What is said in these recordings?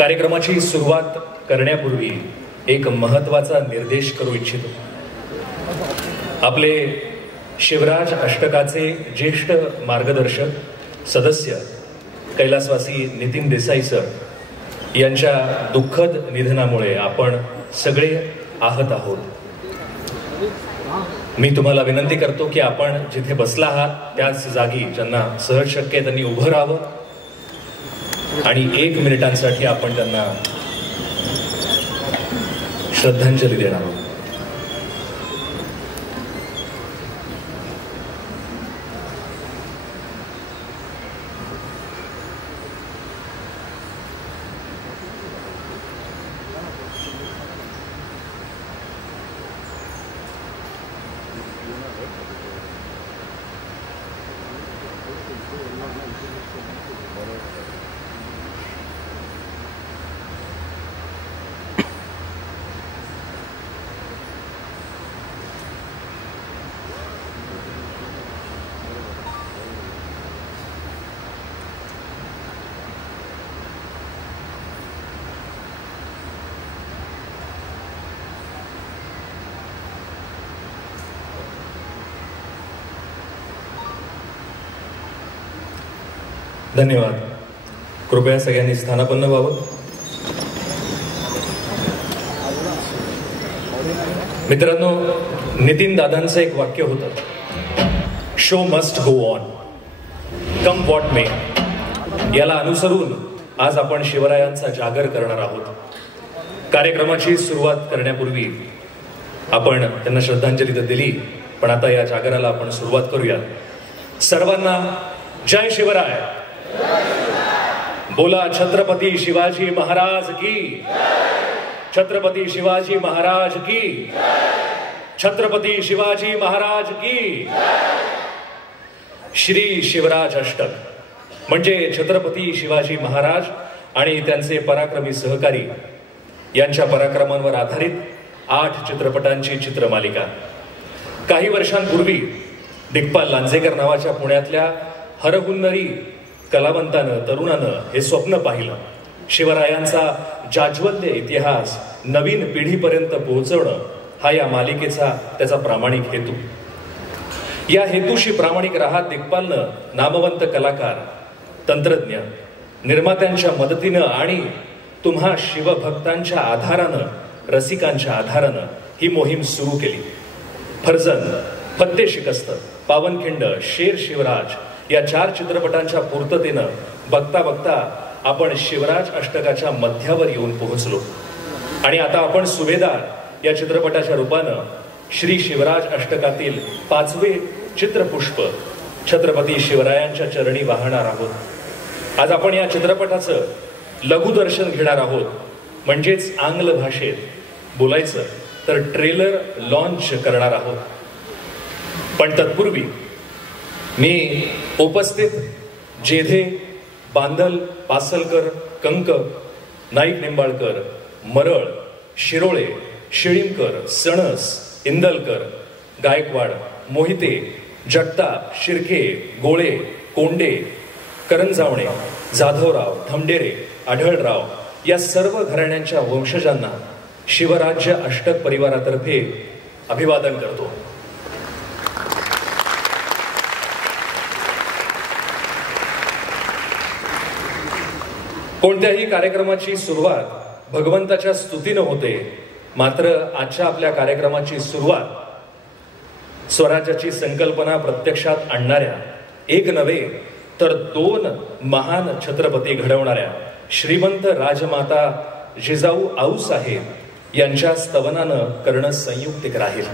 कार्यक्रमाची सुरुवात करण्यापूर्वी एक महत्त्वाचा निर्देश करू इच्छितो। आपले शिवराज अष्टकाचे ज्येष्ठ मार्गदर्शक सदस्य कैलासवासी नितीन देसाई सर यांच्या दुःखद निधनामुळे आपण सगळे आहत आहोत। मी तुम्हाला विनंती करतो की आपण जिथे बसला आहात त्याच जागी ज्यांना सहज शक्य आहे त्यांनी उभं राहावं आणि 1 मिनिटांसाठी आपण त्यांना श्रद्धांजली देणार आहोत। धन्यवाद। कृपया सगळ्यांनी स्थानापन्न व्हावं। मित्रांनो, नितीन दादांचं एक वाक्य होतं, show must go on come what may. याला अनुसरून आज आपण शिवरायांचा जागर करणार आहोत। कार्यक्रमाची सुरुवात करण्यापूर्वी आपण त्यांना श्रद्धांजली तर दिली, पण आता या जागराला आपण सुरुवात करूया। सर्वांना जय शिवराय। बोला छत्रपती शिवाजी महाराज की, छत्रपती शिवाजी महाराज की, छत्रपती शिवाजी महाराज की। श्री शिवराज अष्टक म्हणजे छत्रपती शिवाजी महाराज आणि त्यांचे पराक्रमी सहकारी यांच्या पराक्रमांवर आधारित 8 चित्रपटांची चित्रमालिका। काही वर्षांपूर्वी दिग्पाल लांजेकर नावाच्या पुण्यातल्या हरहुन्नरी कलावंतानं तरुणानं हे स्वप्न पाहिलं, शिवरायांचा जाज्वल्य इतिहास नवीन पिढीपर्यंत पोहोचवणं हा या मालिकेचा त्याचा प्रामाणिक हेतू। या हेतूशी प्रामाणिक राहत दिग्पालनं नामवंत कलाकार, तंत्रज्ञ, निर्मात्यांच्या मदतीनं आणि तुम्हा शिवभक्तांच्या आधारानं, रसिकांच्या आधारानं ही मोहीम सुरू केली। फर्जंद, फत्ते शिकस्त, पावनखिंड, शेर शिवराज या 4 चित्रपटांच्या पूर्ततेनं बघता बघता आपण शिवराज अष्टकाच्या मध्यावर येऊन पोहोचलो आणि आता आपण सुभेदार या चित्रपटाच्या रूपानं श्री शिवराज अष्टकातील 5वे चित्रपुष्प छत्रपती शिवरायांच्या चरणी वाहणार आहोत। आज आपण या चित्रपटाचं लघुदर्शन घेणार आहोत, म्हणजेच आंग्ल भाषेत बोलायचं तर ट्रेलर लॉन्च करणार आहोत। पण तत्पूर्वी मी उपस्थित जेधे, बांदल, पासलकर, कंक, नाईक निंबाळकर, मरळ, शिरोळे, शिळीमकर, सणस, इंदलकर, गायकवाड, मोहिते, जगताप, शिर्के, गोळे, कोंडे, करंजावणे, जाधवराव, धमडेरे, आढळराव या सर्व घराण्यांच्या वंशजांना शिवराज्य अष्टक परिवारातर्फे अभिवादन करतो। कोणत्याही कार्यक्रमाची सुरुवात भगवंताच्या स्तुतीनं होते, मात्र आजच्या आपल्या कार्यक्रमाची सुरुवात स्वराज्याची संकल्पना प्रत्यक्षात आणणाऱ्या, एक नव्हे तर 2 महान छत्रपती घडवणाऱ्या श्रीमंत राजमाता जिजाऊ आऊसाहेब यांच्या स्तवनानं करणं संयुक्तिक राहील।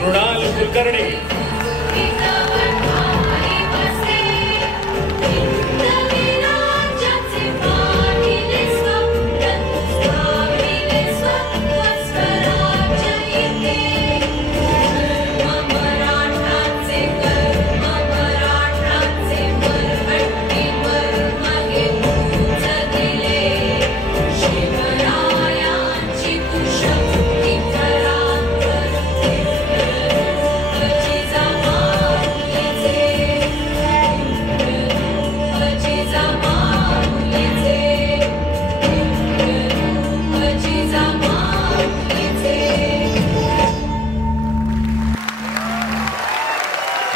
मृणाल कुलकर्णी,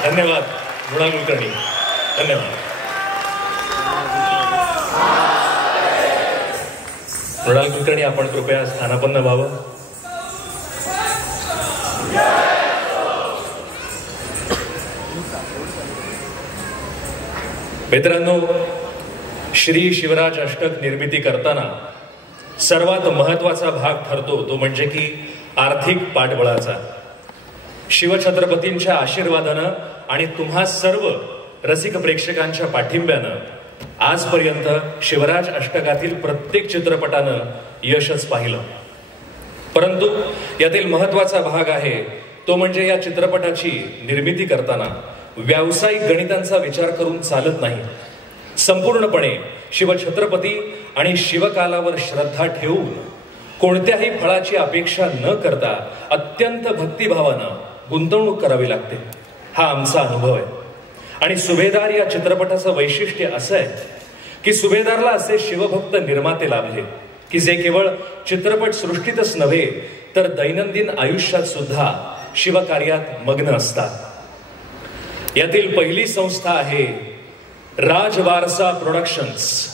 धन्यवाद मृणाल कुलकर्णी, धन्यवाद. मृणाल कुलकर्णी, आपण कृपया स्थानापन्न व्हावं. मित्रांनो, श्री शिवराज अष्टक निर्मिती करताना सर्वात महत्वाचा भाग ठरतो तो म्हणजे की आर्थिक पाठबळाचा. शिवछत्रपतींच्या आशीर्वादानं आणि तुम्हा सर्व रसिक प्रेक्षकांच्या पाठिंब्यानं आजपर्यंत शिवराज अष्टकातील प्रत्येक चित्रपटानं यशच पाहिलं. परंतु यातील महत्वाचा भाग आहे तो म्हणजे या चित्रपटाची निर्मिती करताना व्यावसायिक गणितांचा विचार करून चालत नाही. संपूर्णपणे शिवछत्रपती आणि शिवकालावर श्रद्धा ठेवून कोणत्याही फळाची अपेक्षा न करता अत्यंत भक्तिभावानं गुंतवणूक करावी लागते. हा आमचा अनुभव आहे. आणि सुभेदार या चित्रपटाचं वैशिष्ट्य असं आहे की सुभेदारला असे शिवभक्त निर्माते लाभले की जे केवळ चित्रपट सृष्टीतच नव्हे तर दैनंदिन आयुष्यात सुद्धा शिवकार्यात मग्न असतात. यातील पहिली संस्था आहे राजवारसा प्रोडक्शन्स.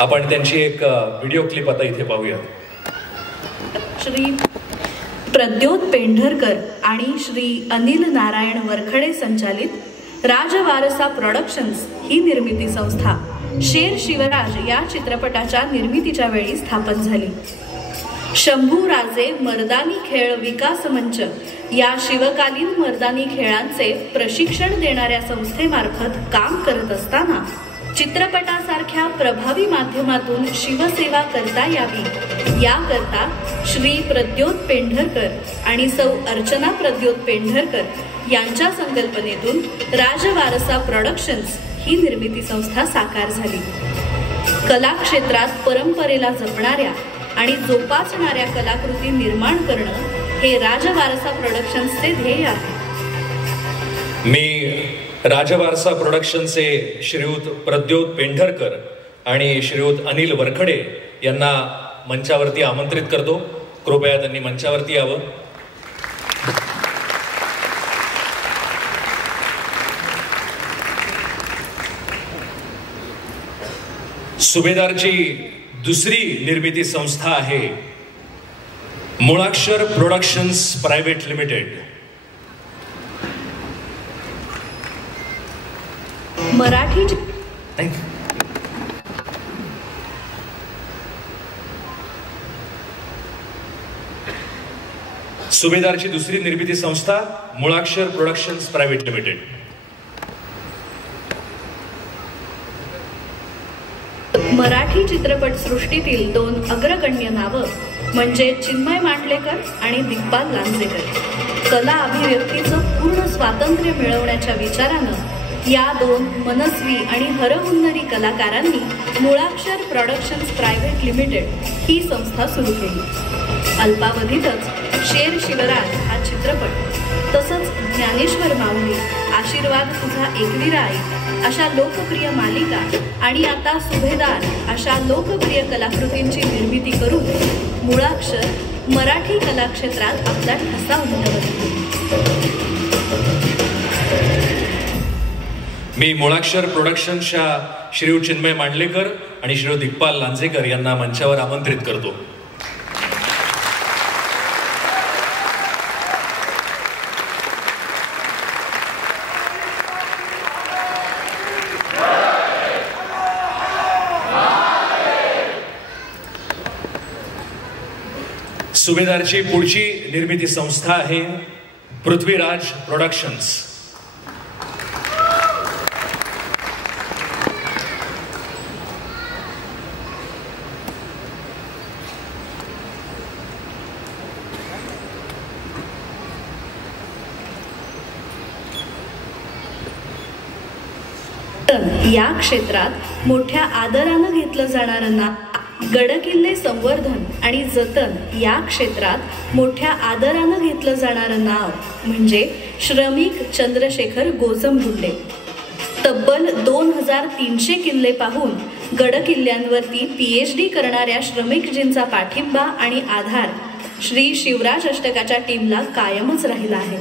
आपण त्यांची एक व्हिडिओ क्लिप आता इथे पाहूया. श्री प्रद्योत पेंढरकर आणि श्री अनिल नारायण वरखडे संचालित राजवारसा प्रोडक्शन्स ही निर्मिती संस्था शेर शिवराज या चित्रपटाच्या निर्मितीच्या वेळी स्थापन झाली. शंभू राजे मर्दानी खेळ विकास मंच या शिवकालीन मर्दानी खेळांचे प्रशिक्षण देणाऱ्या संस्थेमार्फत काम करत असताना चित्रपटासारख्या प्रभावी माध्यमातून शिवसेवा करता यावी याकरता श्री प्रद्योत पेंढरकर आणि सौ अर्चना प्रद्योत पेंढरकर यांच्या संकल्पनेतून राजवारसा प्रोडक्शन्स ही निर्मिती संस्था साकार झाली. कला क्षेत्रात परंपरेला जपणाऱ्या आणि जोपासणाऱ्या कलाकृती निर्माण करणं हे राजवारसा प्रोडक्शन्सचे ध्येय आहे. मी राजवारसा प्रोडक्शनचे श्रीयुत प्रद्योत पेंढरकर आणि श्रीयुत अनिल वरखडे यांना मंचावरती आमंत्रित करतो. कृपया त्यांनी मंचावरती यावं. सुभेदारची दुसरी निर्मिती संस्था आहे मुळाक्षर प्रोडक्शन्स प्रायव्हेट लिमिटेड. मराठी सुभेदारची दुसरी निर्मिती संस्था मुळाक्षर प्रोडक्शन्स प्रायव्हेट लिमिटेड. मराठी चित्रपट सृष्टीतील दोन अग्रगण्य नावं म्हणजे चिन्मय मांडलेकर आणि दिग्पाल लांजेकर. कला अभिव्यक्तीचं पूर्ण स्वातंत्र्य मिळवण्याच्या विचारानं या दोन मनस्वी आणि हरहुन्नरी कलाकारांनी मुळाक्षर प्रोडक्शन्स प्रायव्हेट लिमिटेड ही संस्था सुरू केली. अल्पावधीतच शेर शिवराज हा चित्रपट तसंच ज्ञानेश्वर माऊली, आशीर्वाद तुझा एकविरा आई अशा लोकप्रिय मालिका आणि आता सुभेदार अशा लोकप्रिय कलाकृतींची निर्मिती करून मुळाक्षर मराठी कलाक्षेत्रात आपला ठसा उमटवत. मी मुळाक्षर प्रोडक्शन्सच्या श्रीयुत चिन्मय मांडलेकर आणि श्रीयुत दिग्पाल लांजेकर यांना मंचावर आमंत्रित करतो. सुभेदारची पुढची निर्मिती संस्था आहे पृथ्वीराज प्रोडक्शन्स. या क्षेत्रात मोठ्या आदरानं घेतलं जाणारं नाव गडकिल्ले संवर्धन आणि जतन या क्षेत्रात मोठ्या आदरानं घेतलं जाणारं नाव म्हणजे श्रमिक चंद्रशेखर गोजमगुंडे. तब्बल 2300 किल्ले पाहून गडकिल्ल्यांवरती PhD करणाऱ्या श्रमिकजींचा पाठिंबा आणि आधार श्री शिवराज अष्टकाच्या टीमला कायमच राहिला आहे.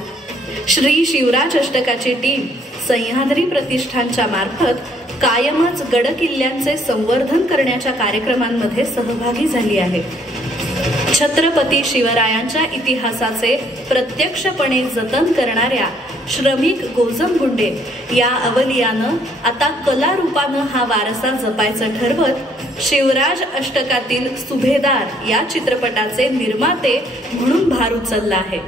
श्री शिवराज अष्टकाची टीम सह्याद्री प्रतिष्ठानच्या मार्फत कायमच गडकिल्ल्यांचे संवर्धन करण्याच्या कार्यक्रमांमध्ये सहभागी झाली आहे. छत्रपती शिवरायांच्या इतिहासाचे प्रत्यक्षपणे जतन करणाऱ्या श्रमिक गोजमगुंडे या अवलियानं आता कलारूपानं हा वारसा जपायचं ठरवत शिवराज अष्टकातील सुभेदार या चित्रपटाचे निर्माते म्हणून भार उचलला आहे.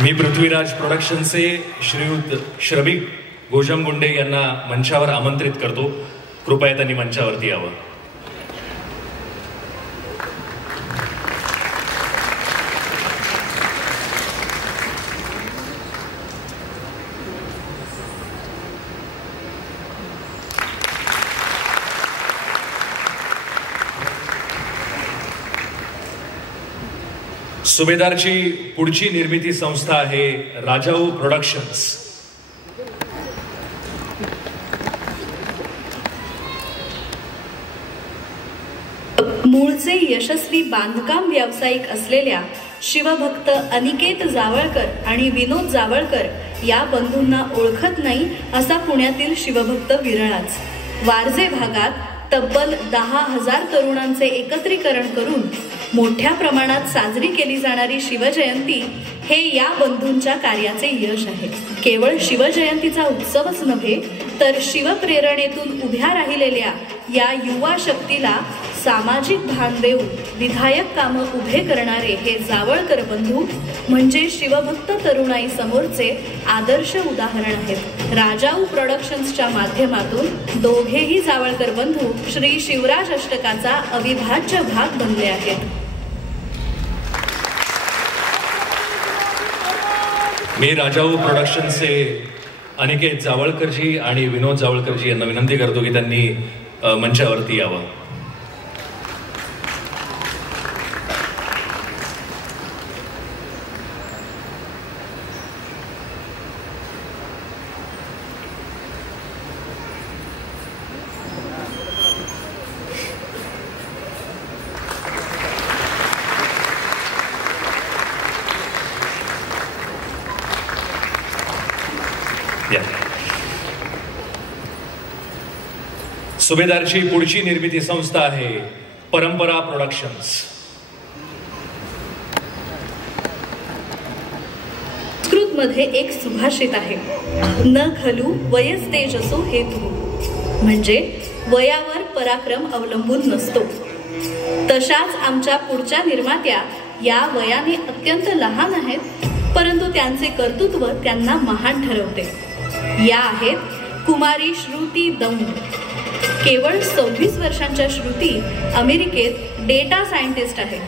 मी पृथ्वीराज प्रोडक्शनचे श्रीयुत श्रमिक गोजमगुंडे यांना मंचावर आमंत्रित करतो. कृपया त्यांनी मंचावरती यावं. सुभेदारची पुढची निर्मिती संस्था आहे राजाऊ प्रोडक्शन्स. मूळचे यशस्वी बांधकाम व्यावसायिक असलेल्या शिवभक्त अनिकेत जावळकर आणि विनोद जावळकर या बंधूंना ओळखत नाही असा पुण्यातील शिवभक्त विरळाच. वारजे भागात तब्बल 10,000 तरुणांचे एकत्रीकरण करून मोठ्या प्रमाणात साजरी केली जाणारी शिवजयंती हे या बंधूंच्या कार्याचे यश आहे. केवळ शिवजयंतीचा उत्सवच नव्हे तर शिवप्रेरणेतून उभ्या राहिलेल्या या युवा शक्तीला सामाजिक भान देऊन विधायक कामं उभे करणारे हे जावळकर बंधू म्हणजे शिवभक्त तरुणाई समोरचे आदर्श उदाहरण आहेत. राजाऊ प्रोडक्शन्सच्या माध्यमातून दोघेही जावळकर बंधू श्री शिवराज अष्टकाचा अविभाज्य भाग बनले आहेत. मी राजाऊ प्रोडक्शनचे अनिकेत जावळकरजी आणि विनोद जावळकरजी यांना विनंती करतो की त्यांनी मंचावरती यावं. सुभेदारची पुढची निर्मिती संस्था आहे परंपरा प्रोडक्शन्स. संस्कृतमध्ये एक सुभाषित आहे, न खलू वयस तेजसो हेतू, म्हणजे वयावर पराक्रम अवलंबून नसतो. तशाच आमच्या पुढच्या निर्मात्या या वयाने अत्यंत लहान आहेत, परंतु त्यांचे कर्तृत्व त्यांना महान ठरवते. या आहेत कुमारी श्रुती दौंड. केवळ 26 वर्षांच्या श्रुती अमेरिकेत डेटा सायंटिस्ट आहेत.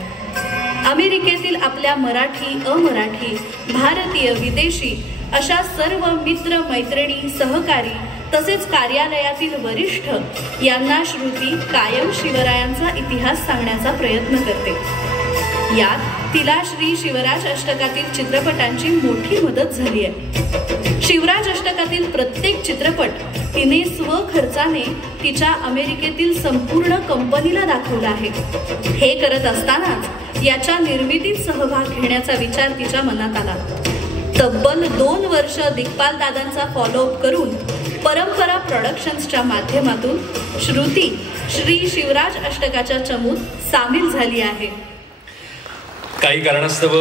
अमेरिकेतील आपल्या मराठी, अमराठी, भारतीय, विदेशी अशा सर्व मित्र, मैत्रिणी, सहकारी तसेच कार्यालयातील वरिष्ठ यांना श्रुती कायम शिवरायांचा इतिहास सांगण्याचा प्रयत्न करते. यात तिला श्री शिवराज अष्टकातील चित्रपटांची मोठी मदत झाली आहे. शिवराज अष्टकातील प्रत्येक चित्रपट तिने स्वखर्चाने तिच्या अमेरिकेतील संपूर्ण कंपनीला दाखवला आहे. हे करत असतानाच याच्या निर्मितीत सहभाग घेण्याचा विचार तिच्या मनात आला. तब्बल 2 वर्ष दिग्पाल दादांचा फॉलोअप करून परंपरा प्रोडक्शन्सच्या माध्यमातून श्रुती श्री शिवराज अष्टकाच्या चमूत सामील झाली आहे. काही कारणास्तव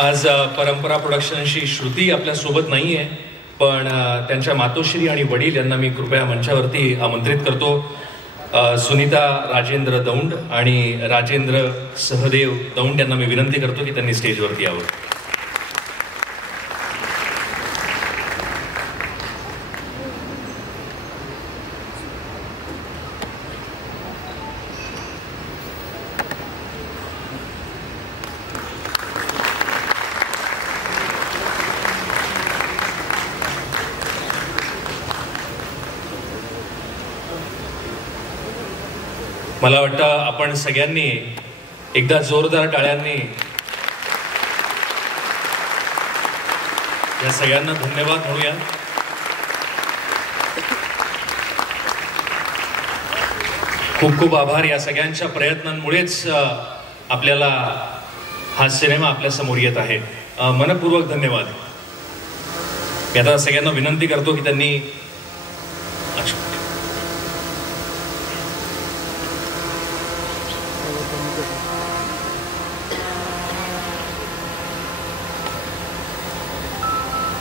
आज परंपरा प्रोडक्शनशी श्रुती आपल्या सोबत नाहीये, पण त्यांच्या मातोश्री आणि वडील यांना मी कृपया मंचावरती आमंत्रित करतो. सुनीता राजेंद्र दौंड आणि राजेंद्र सहदेव दौंड यांना मी विनंती करतो की त्यांनी स्टेजवरती यावं. मला वाटतं आपण सगळ्यांनी एकदा जोरदार टाळ्यांनी या सगळ्यांना धन्यवाद म्हणूया. खूप खूप आभार. या सगळ्यांच्या प्रयत्नांमुळेच आपल्याला हा सिनेमा आपल्या समोर येत आहे. मनपूर्वक धन्यवाद. मी आता सगळ्यांना विनंती करतो की त्यांनी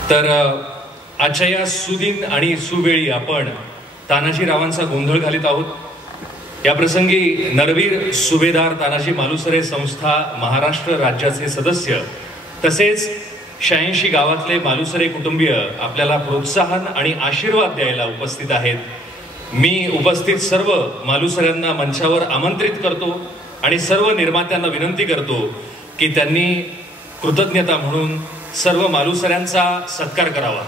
तर आजच्या या सुदिन आणि सुवेळी आपण तानाजीरावांचा गोंधळ घालीत आहोत. या प्रसंगी नरवीर सुभेदार तानाजी मालुसरे संस्था महाराष्ट्र राज्याचे सदस्य तसेच 86 गावातले मालुसरे कुटुंबीय आपल्याला प्रोत्साहन आणि आशीर्वाद द्यायला उपस्थित आहेत. मी उपस्थित सर्व मालुसऱ्यांना मंचावर आमंत्रित करतो आणि सर्व निर्मात्यांना विनंती करतो की त्यांनी कृतज्ञता म्हणून सर्व मालुसऱ्यांचा सत्कार करावा.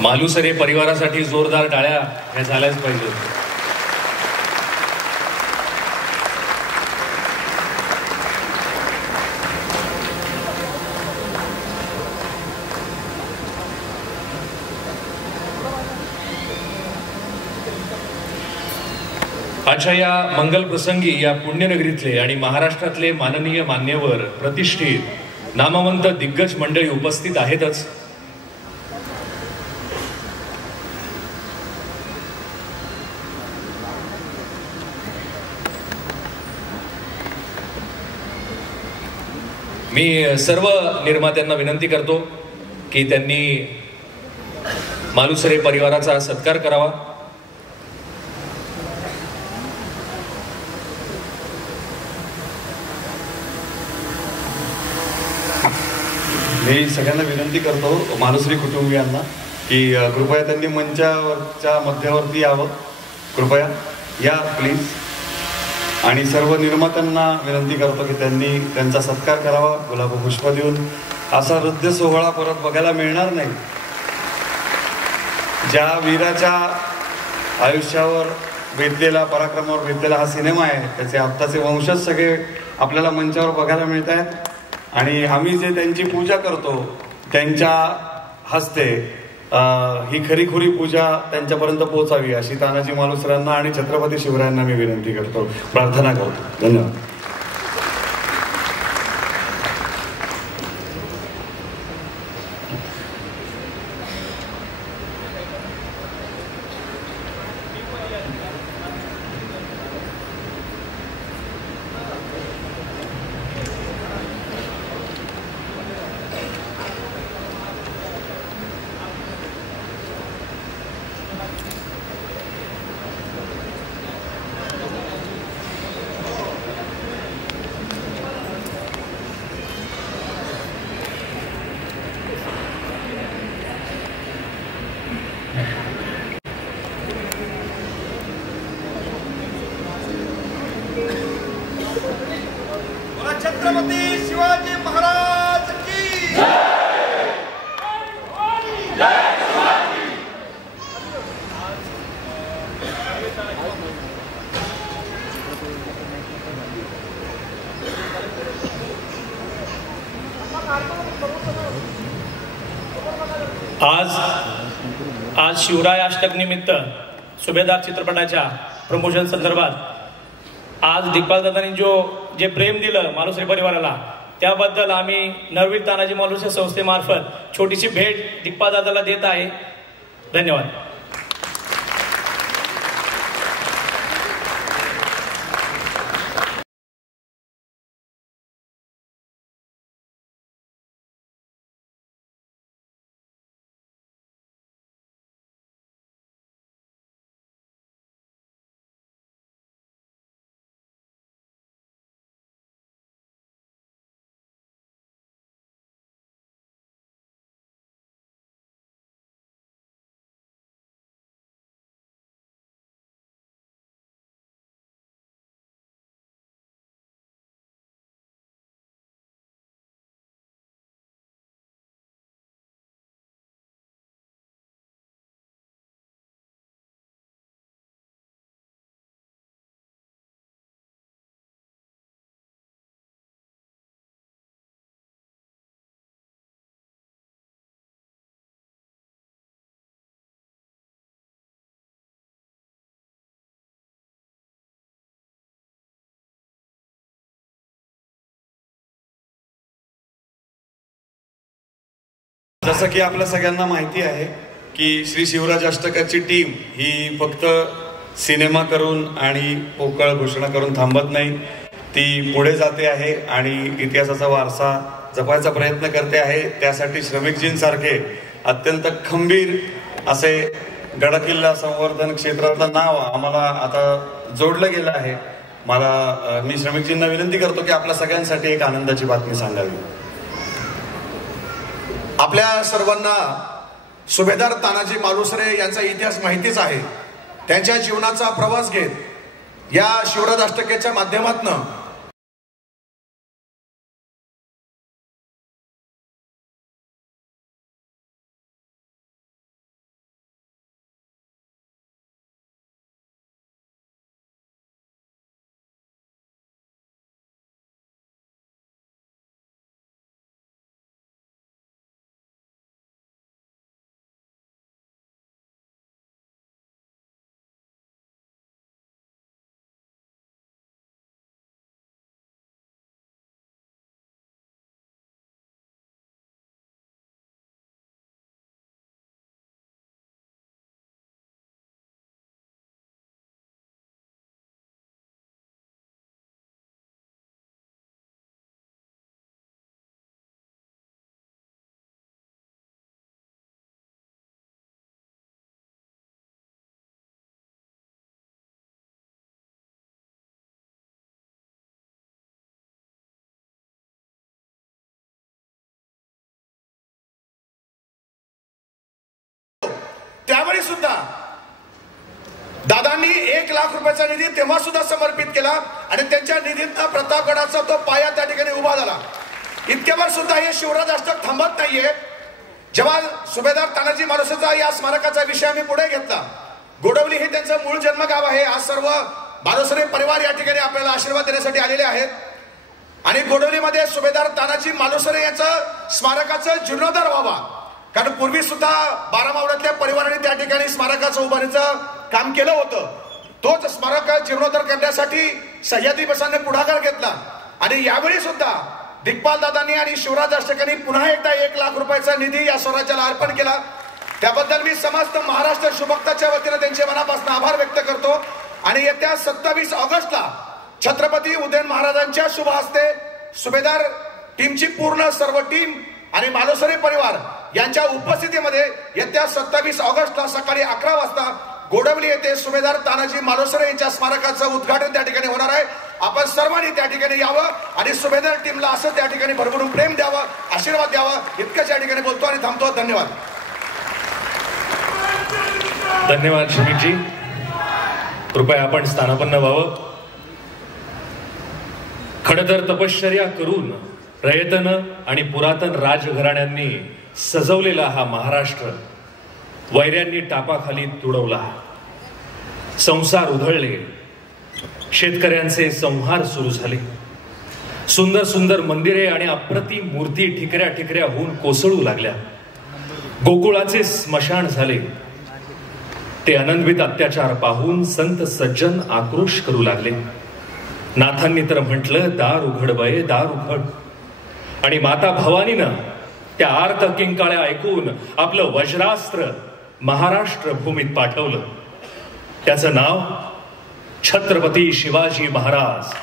मालुसरे परिवारासाठी जोरदार टाळ्या ह्या झाल्याच पाहिजे. आजच्या या मंगल प्रसंगी या पुण्यनगरीतले आणि महाराष्ट्रातले माननीय मान्यवर प्रतिष्ठित नामवंत दिग्गज मंडळी उपस्थित आहेतच. मी सर्व निर्मात्यांना विनंती करतो की त्यांनी मालुसरे परिवाराचा सत्कार करावा. मी सगळ्यांना विनंती करतो मालुसरी कुटुंबियांना की कृपया त्यांनी मंचावरच्या मध्यावरती यावं. कृपया या प्लीज. आणि सर्व निर्मात्यांना विनंती करतो की त्यांनी त्यांचा सत्कार करावा गुलाब पुष्प देऊन. असा हृदय सोहळा परत बघायला मिळणार नाही. ज्या वीराच्या आयुष्यावर बेतलेला पराक्रमावर बेतलेला हा सिनेमा आहे त्याचे आत्ताचे वंशज सगळे आपल्याला मंचावर बघायला मिळत आहेत. आणि आम्ही जे त्यांची पूजा करतो त्यांच्या हस्ते ही खरीखुरी पूजा त्यांच्यापर्यंत पोहोचावी अशी तानाजी मालुसऱ्यांना आणि छत्रपती शिवरायांना मी विनंती करतो, प्रार्थना करतो. धन्यवाद. छत्रपती शिवाजी महाराज की जय. जय शिवाजी. आज शिवराय अष्टक निमित्त सुभेदार चित्रपटाच्या प्रमोशन संदर्भात आज दिग्पाल दादांनी जो जे प्रेम दिलं मालुसरे परिवाराला, त्याबद्दल आम्ही नरवीर तानाजी मालुसरे संस्थेमार्फत छोटीशी भेट दिग्पाल दादाला देत आहे. धन्यवाद. जसं की आपल्या सगळ्यांना माहिती आहे की श्री शिवराज अष्टकाची टीम ही फक्त सिनेमा करून आणि पोकळ घोषणा करून थांबत नाही, ती पुढे जाते आहे आणि इतिहासाचा वारसा जपायचा प्रयत्न करते आहे. त्यासाठी श्रमिकजींसारखे अत्यंत खंबीर असे गडकिल्ला संवर्धन क्षेत्रातलं नाव आम्हाला आता जोडलं गेलं आहे. मी श्रमिकजींना विनंती करतो की आपल्या सगळ्यांसाठी एक आनंदाची बातमी सांगावी. आपल्या सर्वांना सुभेदार तानाजी मालुसरे यांचा इतिहास माहितीच आहे. त्यांच्या जीवनाचा प्रवास घेत या शिवराज अष्टकेच्या माध्यमातून त्यावेळी सुद्धा दादांनी 1 लाख रुपयाचा निधी तेव्हा सुद्धा समर्पित केला आणि त्यांच्या निधीतनं प्रतापगडाचा तो पाया त्या ठिकाणी उभा झाला. इतक्यावर सुद्धा हे शिवराज अष्टक थांबत नाहीये. जेव्हा सुभेदार तानाजी मालुसरेचा या स्मारकाचा विषय आम्ही पुढे घेतला, गोडवली हे त्यांचं मूळ जन्मगाव आहे. आज सर्व मालुसरे परिवार या ठिकाणी आपल्याला आशीर्वाद देण्यासाठी आलेले आहेत आणि गोडवलीमध्ये सुभेदार तानाजी मालुसरे यांचं स्मारकाचं जीर्णोद्धार व्हावा, कारण पूर्वी सुद्धा 12 मावळ्यातल्या परिवाराने त्या ठिकाणी स्मारकाचं उभारणीचं काम केलं होतं. तोच स्मारक जीर्णोद्धार करण्यासाठी सह्याद्री बसाने पुढाकार घेतला आणि यावेळी सुद्धा दिग्पाल दादांनी आणि शिवराज अष्टकांनी पुन्हा एकदा 1 लाख रुपयाचा निधी या स्वराज्याला अर्पण केला. त्याबद्दल मी समस्त महाराष्ट्र शुभक्ताच्या वतीने त्यांचे मनापासून आभार व्यक्त करतो. आणि येत्या 27 ऑगस्टला छत्रपती उदयन महाराजांच्या शुभ हस्ते सुभेदार टीमची पूर्ण सर्व टीम आणि मालुसरे परिवार यांच्या उपस्थितीमध्ये येत्या 27 ऑगस्टला सकाळी 11 वाजता गोडवली येथे सुभेदार तानाजी मालुसरे यांच्या स्मारकाचं उद्घाटन त्या ठिकाणी होणार आहे. आपण सर्वांनी त्या ठिकाणी यावं आणि सुभेदार टीमला असं त्या ठिकाणी भरभरून प्रेम द्यावं, आशीर्वाद द्यावा. इतकंच या ठिकाणी बोलतो आणि थांबतो. धन्यवाद. धन्यवाद श्रमिकजी. कृपया आपण स्थानापन्न व्हावं. खरं तर तपश्चर्या करून प्रयत्न आणि पुरातन राजघराण्यांनी सजवलेला हा महाराष्ट्र वैऱ्यांनी टापाखाली तुडवला. संसार उधळले, शेतकऱ्यांचे संहार सुरू झाले. सुंदर सुंदर मंदिरे आणि अप्रतिम मूर्ती ठिकऱ्या ठिकऱ्या होऊन कोसळू लागल्या. गोकुळाचे स्मशान झाले. ते अनन्वित अत्याचार पाहून संत सज्जन आक्रोश करू लागले. नाथांनी तर म्हटलं, दार उघड बये दार उघड. आणि माता भवानीनं त्या आर्त किंकाळ्या ऐकून आपलं वज्रास्त्र महाराष्ट्र भूमीत पाठवलं. त्याचं नाव छत्रपती शिवाजी महाराज.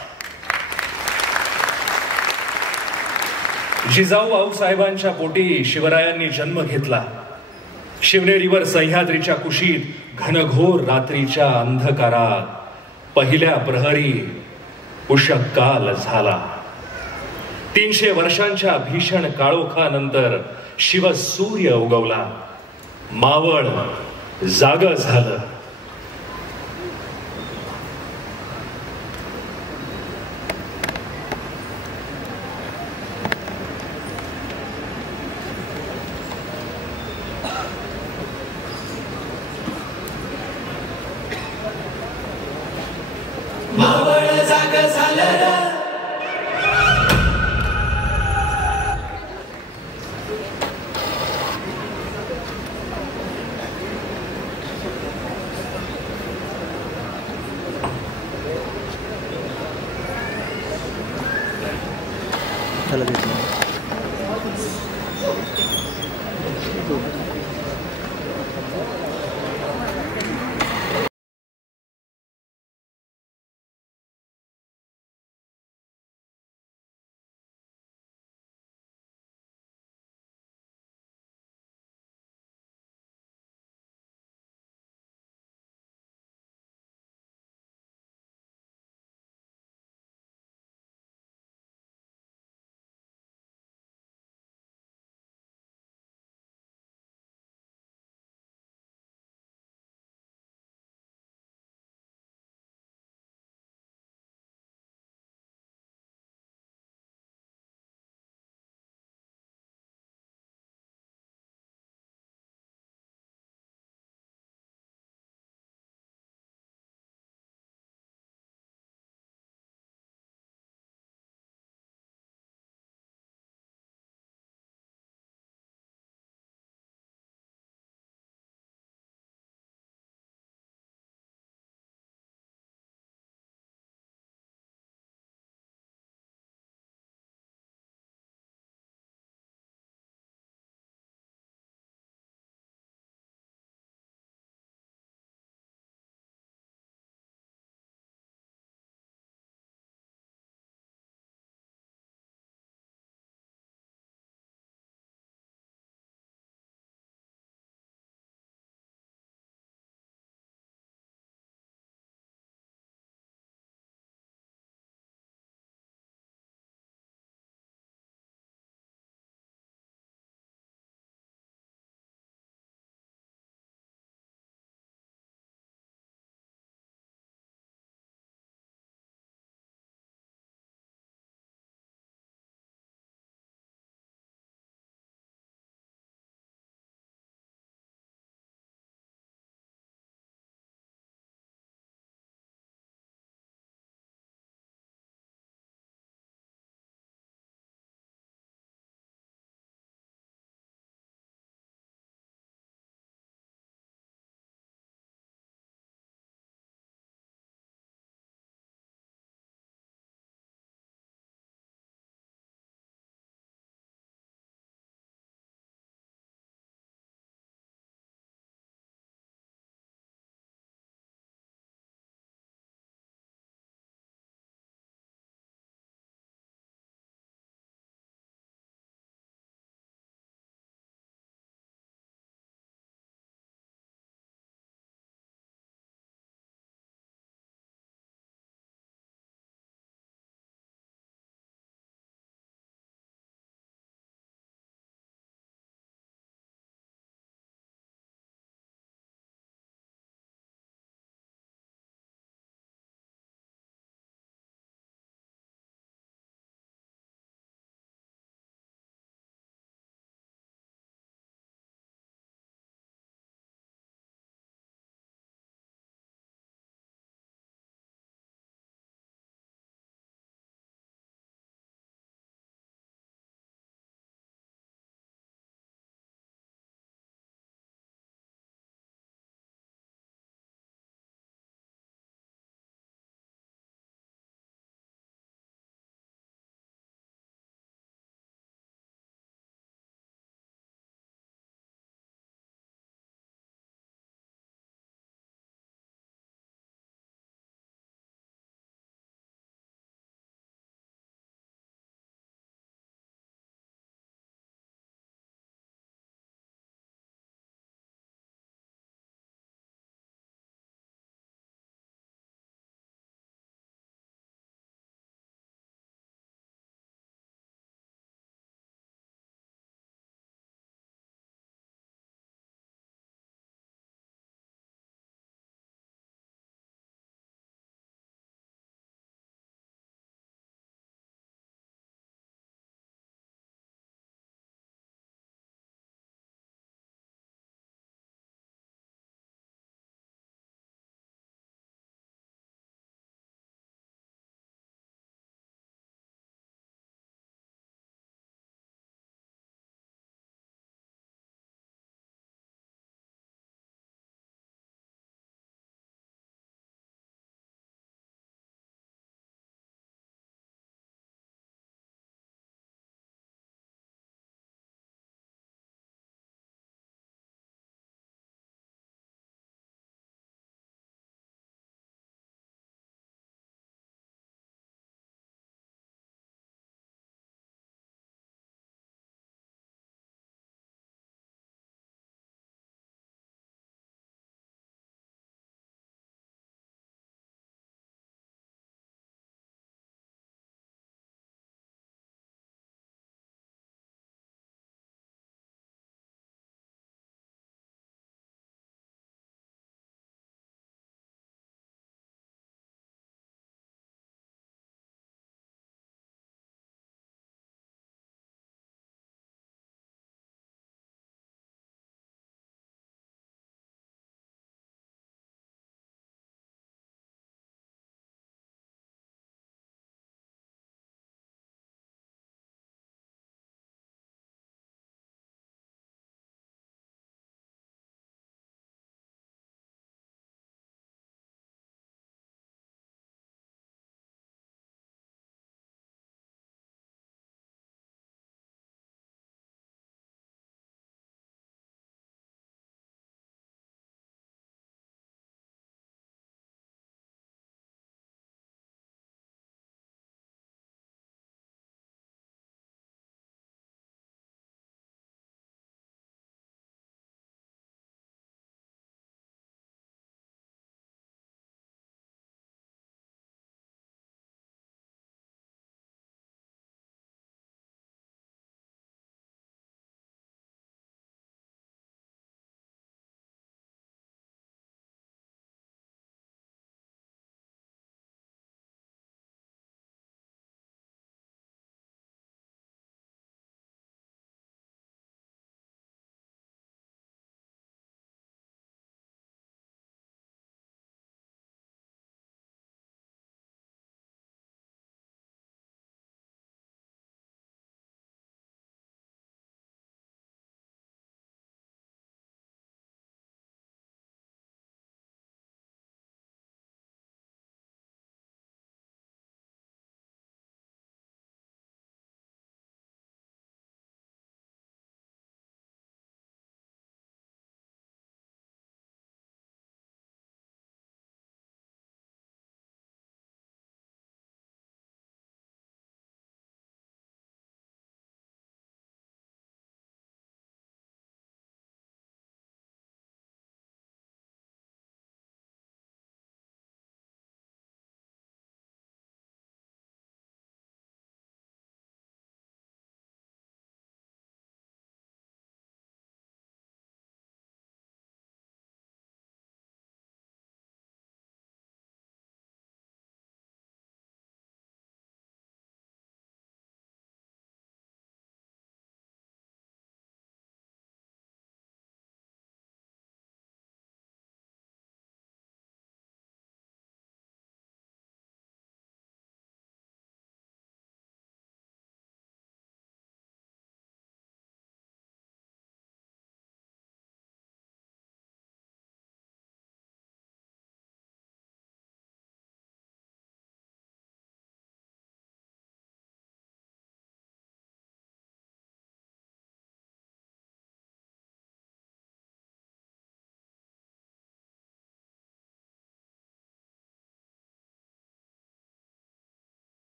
जिजाऊ आऊसाहेबांच्या पोटी शिवरायांनी जन्म घेतला. शिवनेरीवर सह्याद्रीच्या कुशीत घनघोर रात्रीच्या अंधकारात पहिल्या प्रहरी उषःकाल झाला. 300 वर्षांच्या भीषण काळोखानंतर शिवसूर्य उगवला. मावळ जाग झालं.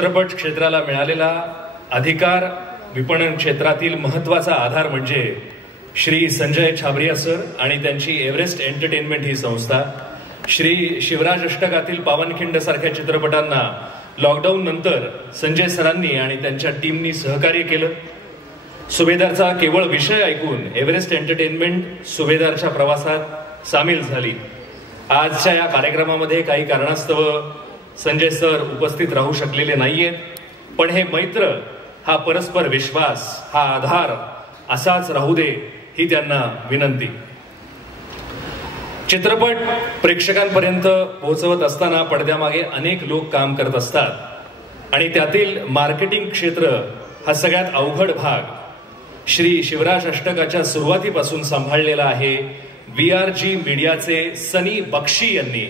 चित्रपट क्षेत्राला मिळालेला अधिकार विपणन क्षेत्रातील महत्वाचा आधार म्हणजे श्री संजय छाबरिया सर आणि त्यांची एव्हरेस्ट एंटरटेनमेंट ही संस्था. श्री शिवराज अष्टकातील पावनखिंड सारख्या चित्रपटांना लॉकडाऊन नंतर संजय सरांनी आणि त्यांच्या टीमनी सहकार्य केलं. सुभेदारचा केवळ विषय ऐकून एव्हरेस्ट एंटरटेनमेंट सुभेदारच्या प्रवासात सामील झाली. आजच्या या कार्यक्रमामध्ये काही कारणास्तव संजय सर उपस्थित राहू शकलेले नाहीयेत, पण हे मैत्र, हा परस्पर विश्वास, हा आधार असाच राहू दे ही त्यांना विनंती. चित्रपट प्रेक्षकांपर्यंत पोहोचवत असताना पडद्यामागे अनेक लोक काम करत असतात आणि त्यातील मार्केटिंग क्षेत्र हा सगळ्यात अवघड भाग श्री शिवराज अष्टकाच्या सुरुवातीपासून सांभाळलेला आहे VRG मीडियाचे सनी बक्षी यांनी.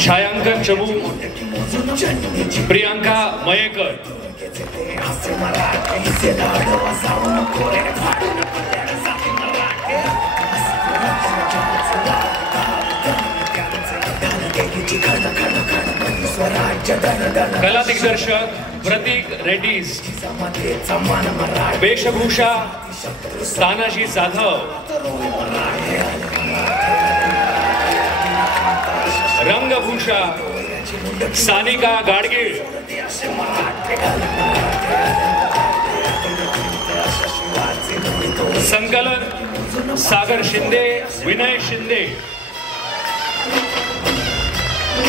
छायांकन चमू प्रियांका मयेकर. कला दिग्दर्शक प्रतीक रेड्डीज. वेशभूषा तानाजी जाधव. रंगभूषा सानिका गाडगीळ. संकलन सागर शिंदे, विनय शिंदे.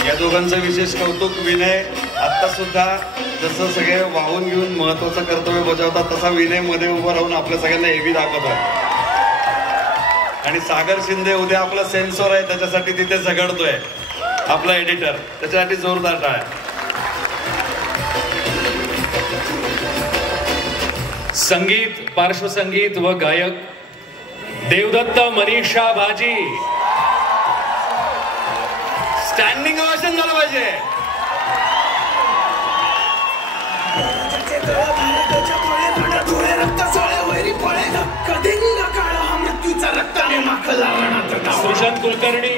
या दोघांचं विशेष कौतुक. विनय आता सुद्धा जसं सगळे वाहून घेऊन महत्वाचं कर्तव्य बजावतात तसा विनय मध्ये उभं राहून आपल्या सगळ्यांना हेवी दाखवतोय. आणि सागर शिंदे उद्या आपला सेन्सॉर आहे त्याच्यासाठी तिथे झगडतोय, आपला एडिटर. त्याच्यासाठी जोरदार टाळ्या. संगीत, पार्श्वसंगीत व गायक देवदत्त मनीषा भाजी. स्टँडिंग ओवेशन झालं पाहिजे. सुशांत कुलकर्णी,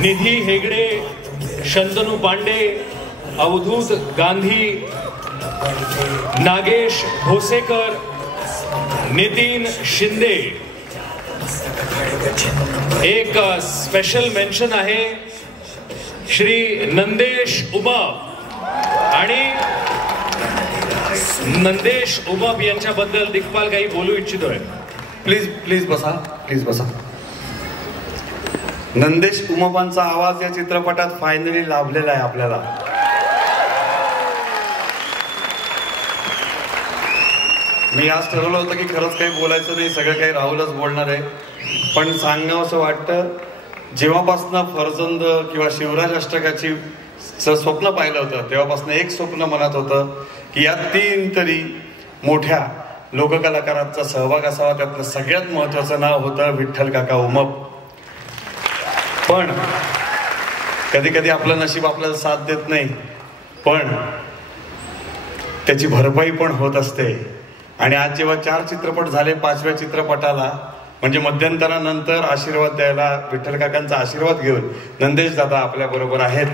निधी हेगडे, शंतनू पांडे, अवधूत गांधी, नागेश भोसेकर, नितीन शिंदे. एक स्पेशल मेन्शन आहे श्री नंदेश उमाप. आणि नंदेश उमाप यांच्याबद्दल दिग्पाल काही बोलू इच्छितोय. प्लीज प्लीज बसा, प्लीज बसा. नंदेश उमापांचा आवाज या चित्रपटात फायनली लाभलेला आहे आपल्याला. मी आज ठरवलं होतं की खरंच काही बोलायचं नाही, सगळं काही राहुलच बोलणार आहे. पण सांगावं असं वाटतं, जेव्हापासनं फरजंद किंवा शिवराज अष्टकाची स्वप्न पाहिलं होतं तेव्हापासून एक स्वप्न मनात होतं की या 3 तरी मोठ्या लोककलाकारांचा सहभाग असावा. त्यातलं सगळ्यात महत्वाचं नाव होतं विठ्ठल काका उमप. पण कधी कधी आपलं नशीब आपल्याला साथ देत नाही, पण त्याची भरपाई पण होत असते. आणि आज जेव्हा 4 चित्रपट झाले, 5व्या चित्रपटाला म्हणजे मध्यंतरानंतर आशीर्वाद द्यायला, विठ्ठल काकांचा आशीर्वाद घेऊन नंदेश दादा आपल्या बरोबर आहेत.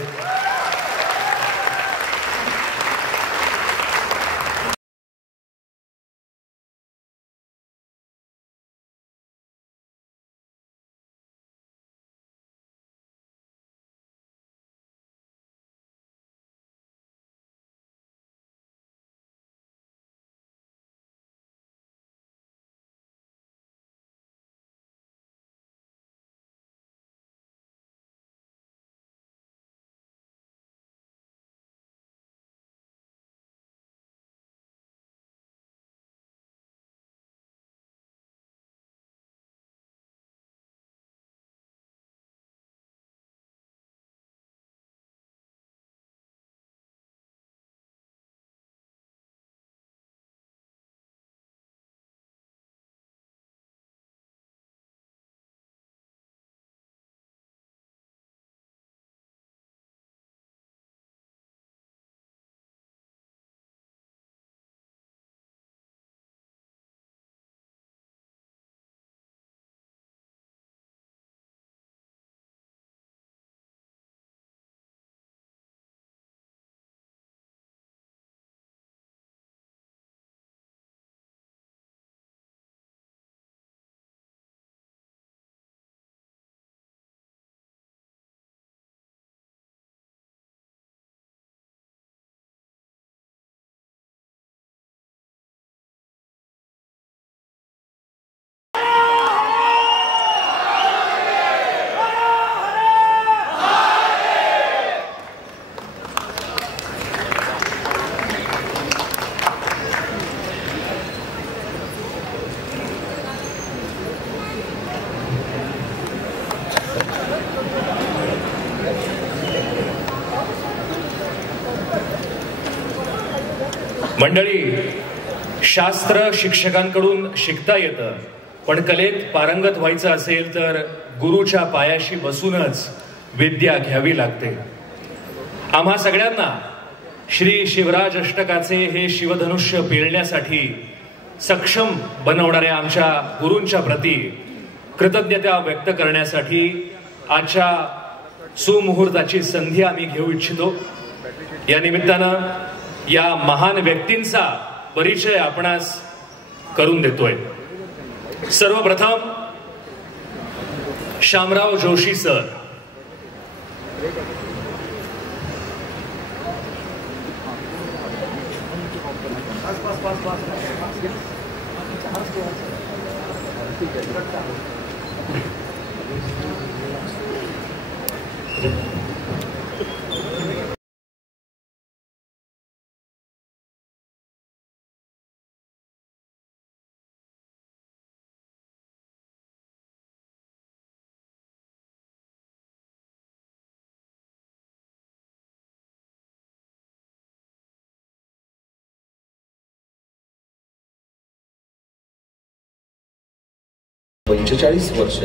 मंडळी, शास्त्र शिक्षकांकडून शिकता येतं, पण कलेत पारंगत व्हायचं असेल तर गुरुच्या पायाशी बसूनच विद्या घ्यावी लागते. आम्हा सगळ्यांना श्री शिवराज अष्टकाचे हे शिवधनुष्य पेलण्यासाठी सक्षम बनवणाऱ्या आमच्या गुरूंच्या प्रती कृतज्ञता व्यक्त करण्यासाठी आजच्या सुमुहूर्ताची संधी आम्ही घेऊ इच्छितो. या निमित्तानं या महान व्यक्तींचा परिचय आपणास करून देतोय. सर्वप्रथम शामराव जोशी सर. वर्ष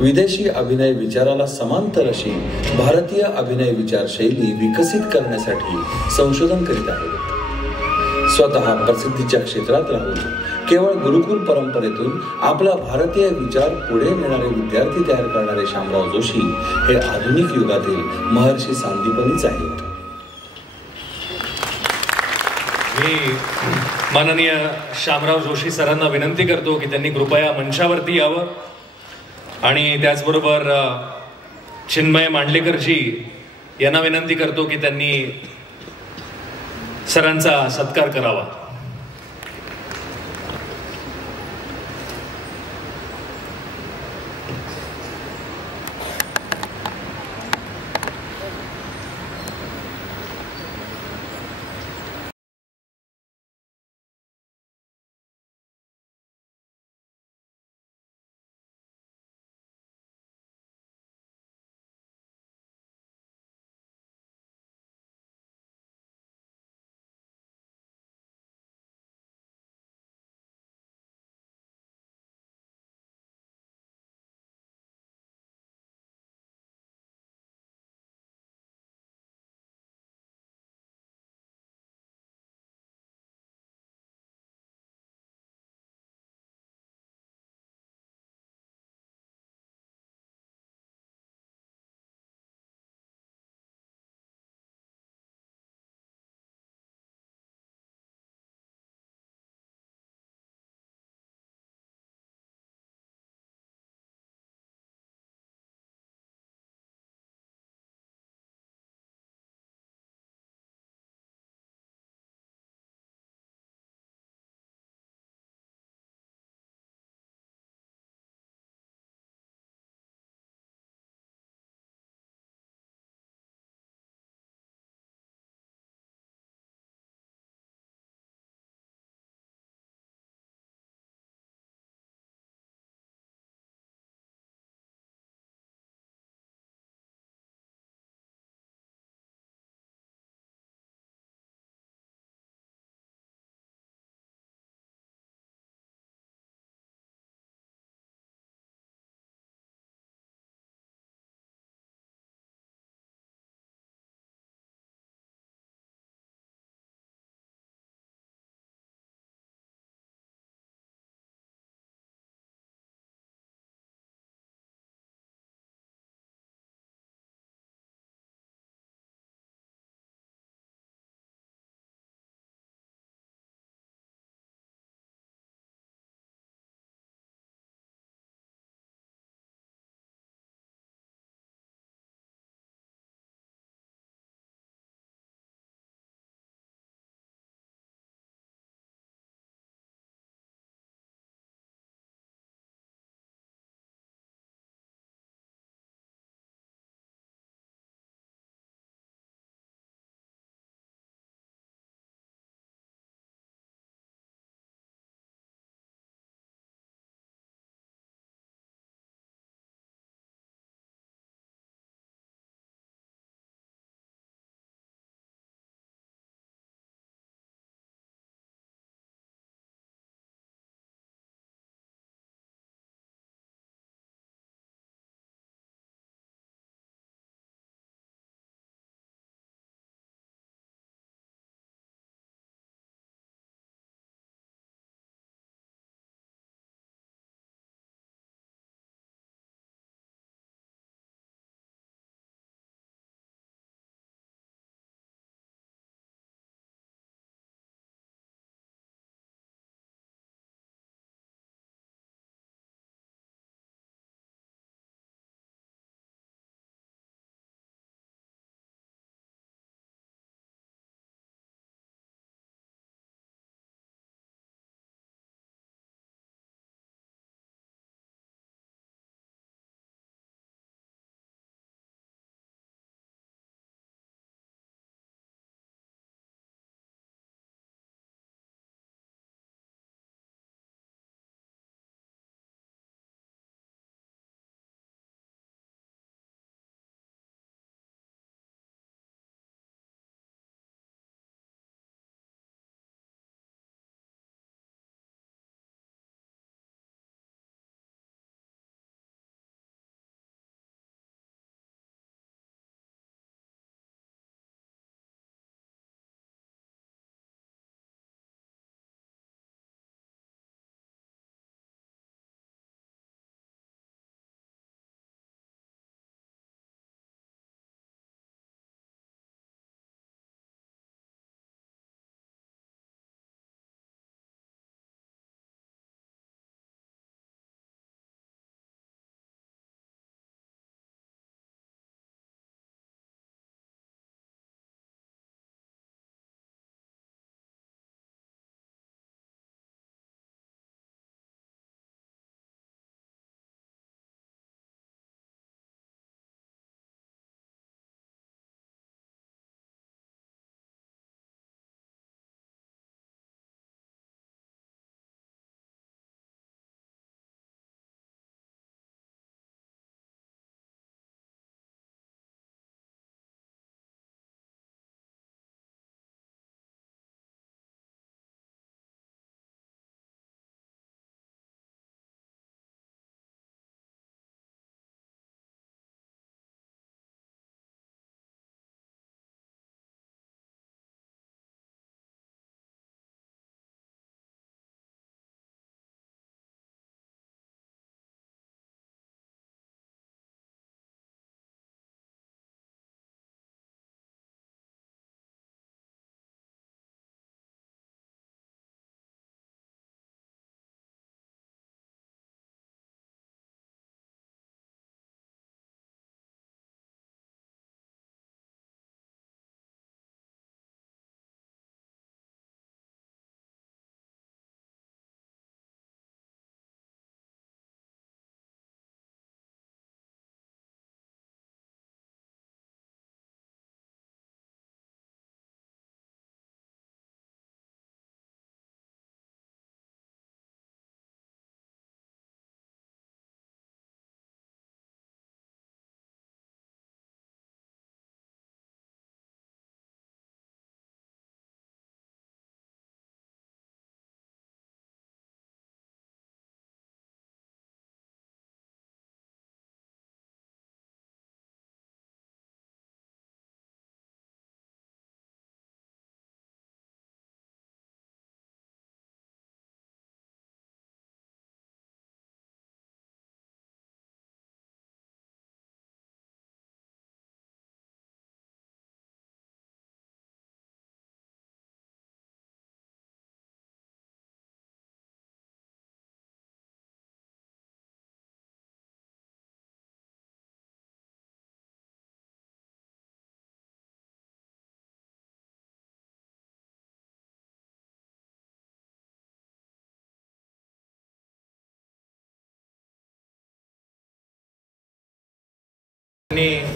विदेशी अभिनय विचाराला समांतर अशी भारतीय अभिनय विचारशैली विकसित करण्यासाठी संशोधन करीत आहेत. स्वतः प्रसिद्धीच्या क्षेत्रात राहून केवळ गुरुकुल परंपरेतून आपला भारतीय विचार पुढे नेणारे विद्यार्थी तयार करणारे शामराव जोशी हे आधुनिक युगातील महर्षी सांदीपनीच आहेत. मी माननीय शामराव जोशी सरांना विनंती करतो की त्यांनी कृपया मंचावरती यावं आणि त्याचबरोबर चिन्मय मांडलेकरजी यांना विनंती करतो की त्यांनी सरांचा सत्कार करावा.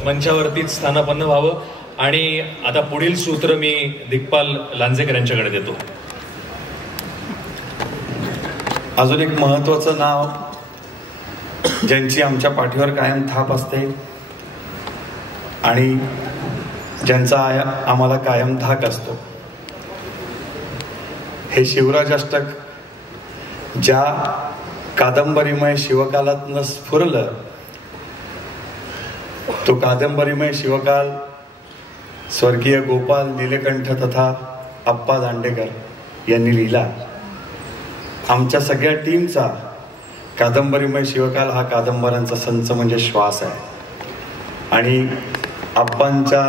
मंचावरतीच स्थानापन्न व्हावं. आणि आता पुढील सूत्र मी दिग्पाल लांजेकर यांच्याकडे देतो. अजून एक महत्वाचं नाव ज्यांची आमच्या पाठीवर कायम थाप असते आणि ज्यांचा आम्हाला कायम धाक असतो, हे शिवराज अष्टक ज्या कादंबरीमय शिवकालातनं स्फुरलं, तो कादंबरीमय शिवकाल स्वर्गीय गोपाल नीलकंठ तथा अप्पा दांडेकर यांनी लिहिला. आमच्या सगळ्या टीमचा कादंबरीमय शिवकाल हा कादंबऱ्यांचा संच म्हणजे श्वास आहे. आणि अप्पांच्या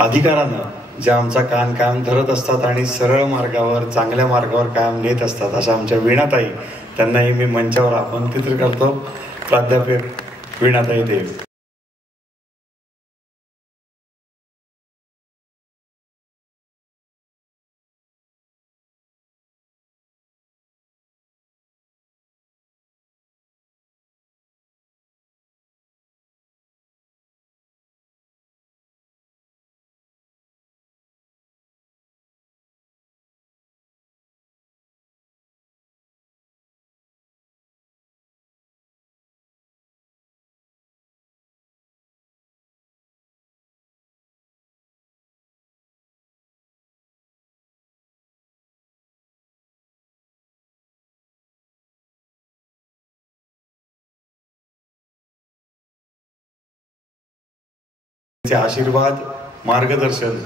अधिकारानं जे आमचा कान कायम धरत असतात आणि सरळ मार्गावर, चांगल्या मार्गावर कायम नेत असतात, अशा आमच्या वीणाताई, त्यांनाही मी मंचावर आमंत्रित करतो. प्राध्यापक वीणाताई देव. आशीर्वाद, मार्गदर्शन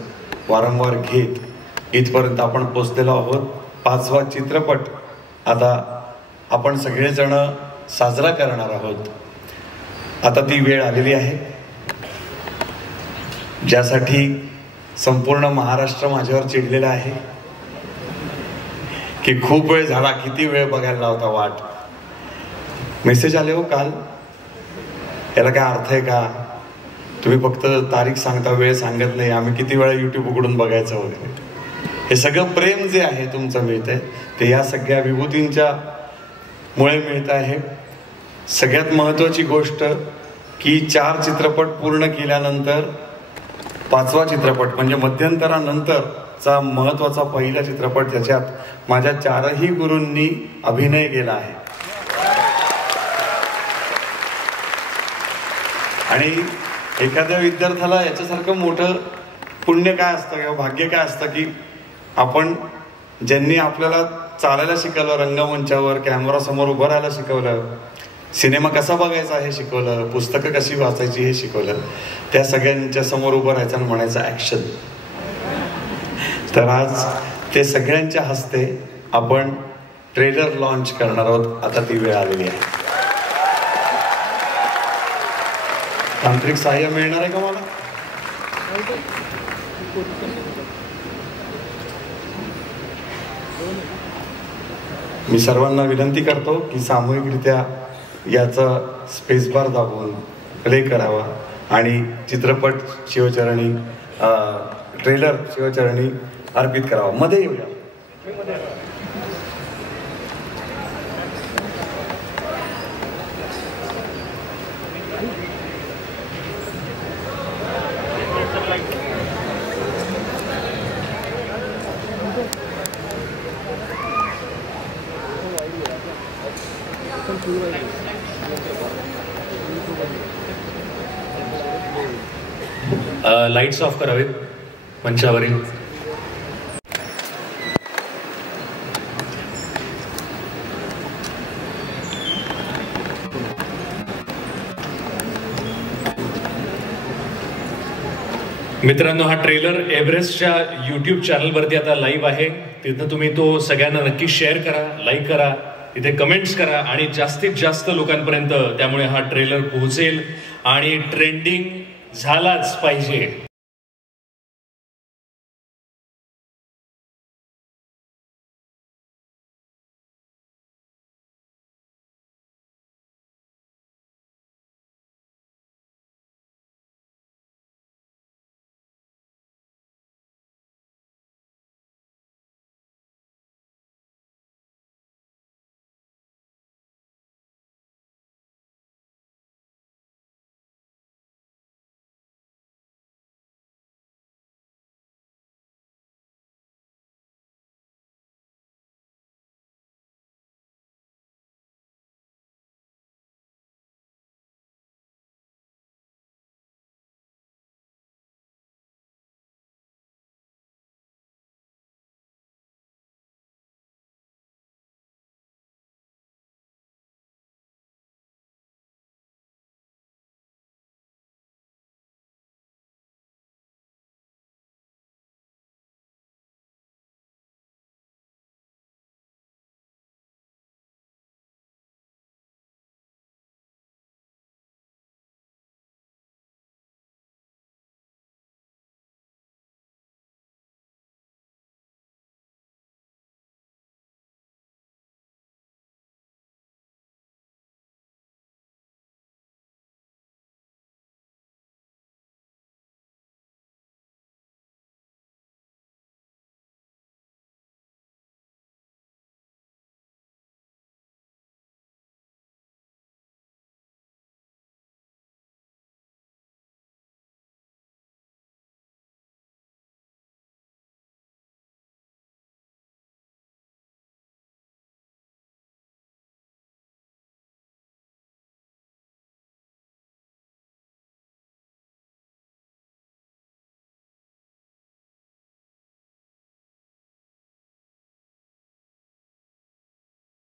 वारंवार घेत इथपर्यंत आपण पोचलेलो आहोत. 5वा चित्रपट आता आपण सगळेजण साजरा करणार आहोत. आता ती वेळ आलेली आहे ज्यासाठी संपूर्ण महाराष्ट्र माझ्यावर चिडलेला आहे की खूप वेळ झाला, किती वेळ बघायला लावता वाट. मेसेज आले हो काल, याला काय अर्थ आहे का? तुम्ही फक्त तारीख सांगता, वेळ सांगत नाही, आम्ही किती वेळा YouTube उघडून बघायचं वगैरे. हे सगळं प्रेम जे आहे तुमचं मिळतंय ते या सगळ्या विभूतींच्या मुळे मिळत आहे. सगळ्यात महत्वाची गोष्ट की 4 चित्रपट पूर्ण केल्यानंतर 5वा चित्रपट म्हणजे मध्यंतरानंतरचा महत्वाचा पहिला चित्रपट, ज्याच्यात माझ्या 4ही गुरूंनी अभिनय केला आहे. आणि एखाद्या विद्यार्थ्याला याच्यासारखं मोठं पुण्य काय असतं किंवा भाग्य काय असतं की आपण ज्यांनी आपल्याला चालायला शिकवलं, रंगमंचावर कॅमेरा समोर उभं राहायला शिकवलं, सिनेमा कसा बघायचा हे शिकवलं, पुस्तकं कशी वाचायची हे शिकवलं, त्या सगळ्यांच्या समोर उभं राहायचं आणि म्हणायचं ॲक्शन. तर आज ते सगळ्यांच्या हस्ते आपण ट्रेलर लॉन्च करणार आहोत. आता ती वेळ आलेली आहे. तांत्रिक सहाय्य मिळणार आहे का मला? मी सर्वांना विनंती करतो की सामूहिकरित्या याचा स्पेसबार दाबून प्ले करावा आणि चित्रपट शिवचरणी, ट्रेलर शिवचरणी अर्पित करावा. मध्ये येऊया. लाईट्स ऑफ करावेत मंचावरील. मित्रांनो, हा ट्रेलर एव्हरेस्टच्या YouTube चॅनलवरती आता लाईव्ह आहे. तिथं तुम्ही तो सगळ्यांना नक्की शेअर करा, लाईक करा, तिथे कमेंट्स करा आणि जास्तीत जास्त लोकांपर्यंत त्यामुळे हा ट्रेलर पोहोचेल आणि ट्रेंडिंग झालाच पाहिजे.